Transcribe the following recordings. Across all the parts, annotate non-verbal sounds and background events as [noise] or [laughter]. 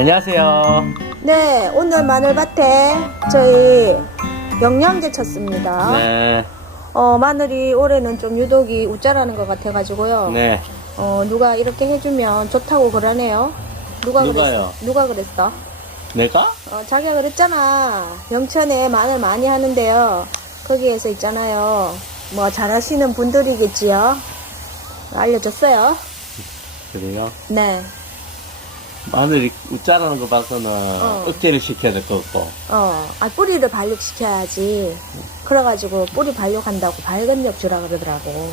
안녕하세요. 네, 오늘 마늘밭에 저희 영양제 쳤습니다. 네, 어, 마늘이 올해는 좀 유독이 우짜라는 것 같아가지고요. 네. 어, 누가 이렇게 해주면 좋다고 그러네요. 누가 누가요? 그랬어? 누가 그랬어? 내가? 어, 자기가 그랬잖아. 영천에 마늘 많이 하는데요. 거기에서 있잖아요. 뭐 잘하시는 분들이겠지요. 알려줬어요. 그래요? 네. 마늘이 웃자라는 거 봐서는 어. 억제를 시켜야 될 것 같고. 어, 아, 뿌리를 발육시켜야지. 그래가지고 뿌리 발육한다고 밝은 역 주라 그러더라고.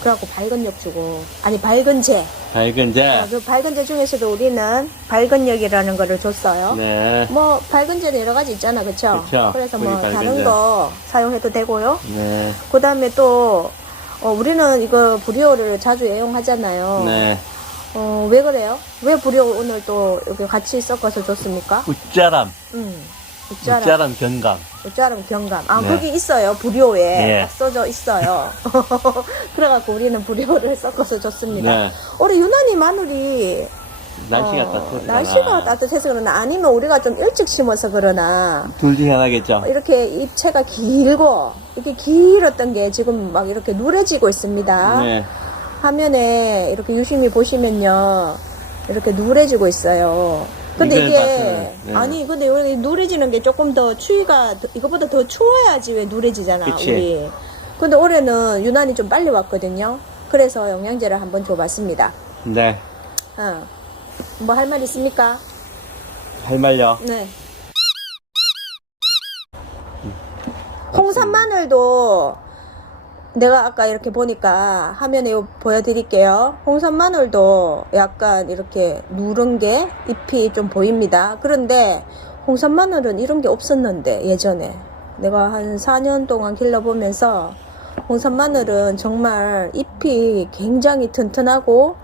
그래갖고 밝은 역 주고. 아니, 밝은 제. 밝은 제. 아, 그 밝은 제 중에서도 우리는 밝은 역이라는 거를 줬어요. 네. 뭐, 밝은 제는 여러 가지 있잖아, 그쵸? 그쵸. 래서 뿌리 뭐, 밝은 다른 제. 거 사용해도 되고요. 네. 그 다음에 또, 어, 우리는 이거 부리오를 자주 애용하잖아요. 네. 어, 왜 그래요? 왜 부리오 오늘 또 이렇게 같이 섞어서 줬습니까? 웃자람. 음. 우짜라. 웃자람 견감. 우짜람 경감. 아, 네. 거기 있어요. 부리오에. 네. 딱 써져 있어요. [laughs] 그래갖고 우리는 부리오를 섞어서 줬습니다. 네. 올해 유난히 마늘이 날씨가 어, 따뜻해. 날씨가 따뜻해서 그러나 아니면 우리가 좀 일찍 심어서 그러나 둘 중에 하나겠죠? 이렇게 잎채가 길고 이렇게 길었던 게 지금 막 이렇게 누래지고 있습니다. 네. 화면에 이렇게 유심히 보시면요. 이렇게 누래지고 있어요. 근데 이게. 네. 아니, 근데 여기 누래지는 게 조금 더 추위가, 더- 이거보다 더 추워야지 왜 누래지잖아, 그치. 우리. 근데 올해는 유난히 좀 빨리 왔거든요. 그래서 영양제를 한번 줘봤습니다. 네. 어. 뭐 할 말 있습니까? 할 말요. 네. 홍산 마늘도 내가 아까 이렇게 보니까 화면에 요 보여드릴게요. 홍산 마늘도 약간 이렇게 누런 게 잎이 좀 보입니다. 그런데 홍산 마늘은 이런 게 없었는데 예전에 내가 한 4년 동안 길러보면서 홍산 마늘은 정말 잎이 굉장히 튼튼하고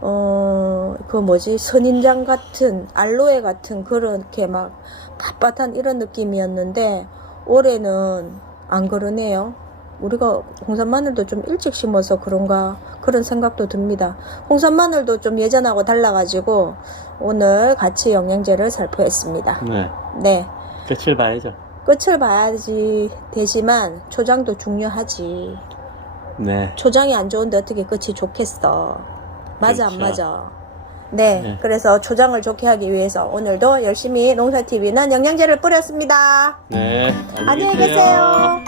어, 그 뭐지, 선인장 같은, 알로에 같은 그렇게 막 빳빳한 이런 느낌이었는데, 올해는 안 그러네요. 우리가 홍산 마늘도 좀 일찍 심어서 그런가, 그런 생각도 듭니다. 홍산 마늘도 좀 예전하고 달라가지고, 오늘 같이 영양제를 살포했습니다. 네. 네. 끝을 봐야죠. 끝을 봐야지 되지만, 초장도 중요하지. 네. 초장이 안 좋은데 어떻게 끝이 좋겠어. 맞아, 안 그렇죠. 맞아. 네, 네. 그래서 초장을 좋게 하기 위해서 오늘도 열심히 농사TV는 영양제를 뿌렸습니다. 네. 안녕히 계세요.